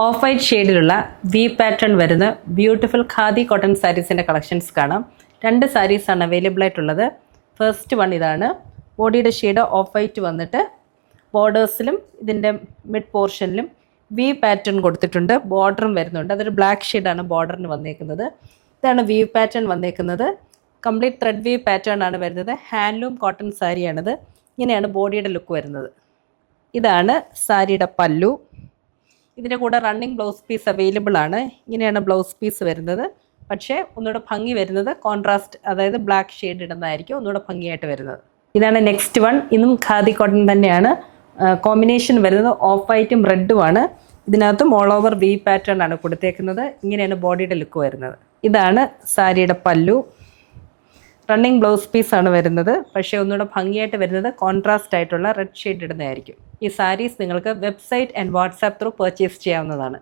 Of white ഷെയ്ഡിലുള്ള V pattern വരുന്ന beautiful khadi cotton സാരീസിൻ്റെ collections കാണാം. 2 സാരീസാണ് available ആയിട്ടുള്ളത്. ഫസ്റ്റ് വൺ ഇതാണ്. ബോഡിയുടെ ഷെയ്ഡ് ഓഫ് വൈറ്റ് വന്നിട്ട് ബോർഡേഴ്സിലും ഇതിൻ്റെ മിഡ് പോർഷനിലും വി പാറ്റേൺ കൊടുത്തിട്ടുണ്ട്. ബോർഡറും വരുന്നുണ്ട്. അതൊരു ബ്ലാക്ക് ഷെയ്ഡാണ് ബോർഡറിന് വന്നേക്കുന്നത്. ഇതാണ് വി പാറ്റേൺ വന്നേക്കുന്നത്. കംപ്ലീറ്റ് ത്രെഡ് വി പാറ്റേൺ ആണ് വരുന്നത്. ഹാൻഡ്ലൂം കോട്ടൺ സാരിയാണിത്. ഇങ്ങനെയാണ് ബോഡിയുടെ ലുക്ക് വരുന്നത്. ഇതാണ് സാരിയുടെ പല്ലു. ഇതിൻ്റെ കൂടെ റണ്ണിങ് ബ്ലൗസ് പീസ് അവൈലബിൾ ആണ്. ഇങ്ങനെയാണ് ബ്ലൗസ് പീസ് വരുന്നത്. പക്ഷേ ഒന്നുകൂടെ ഭംഗി വരുന്നത് കോൺട്രാസ്റ്റ്, അതായത് ബ്ലാക്ക് ഷെയ്ഡ് ഇടുന്നതായിരിക്കും ഒന്നുകൂടെ ഭംഗിയായിട്ട് വരുന്നത്. ഇതാണ് നെക്സ്റ്റ് വൺ. ഇന്നും ഖാദി കോട്ടൺ തന്നെയാണ്. കോമ്പിനേഷൻ വരുന്നത് ഓഫ് വൈറ്റും റെഡുമാണ്. ഇതിനകത്തും ഓൾ ഓവർ വി പാറ്റേൺ ആണ് കൊടുത്തേക്കുന്നത്. ഇങ്ങനെയാണ് ബോഡിയുടെ ലുക്ക് വരുന്നത്. ഇതാണ് സാരിയുടെ പല്ലു. റണ്ണിങ് ബ്ലൗസ് പീസാണ് വരുന്നത്. പക്ഷേ ഒന്നുകൂടെ ഭംഗിയായിട്ട് വരുന്നത് കോൺട്രാസ്റ്റ് ആയിട്ടുള്ള റെഡ് ഷെയ്ഡ് ഇടുന്നതായിരിക്കും. ഈ സാരീസ് നിങ്ങൾക്ക് website and WhatsApp through purchase ചെയ്യാവുന്നതാണ്.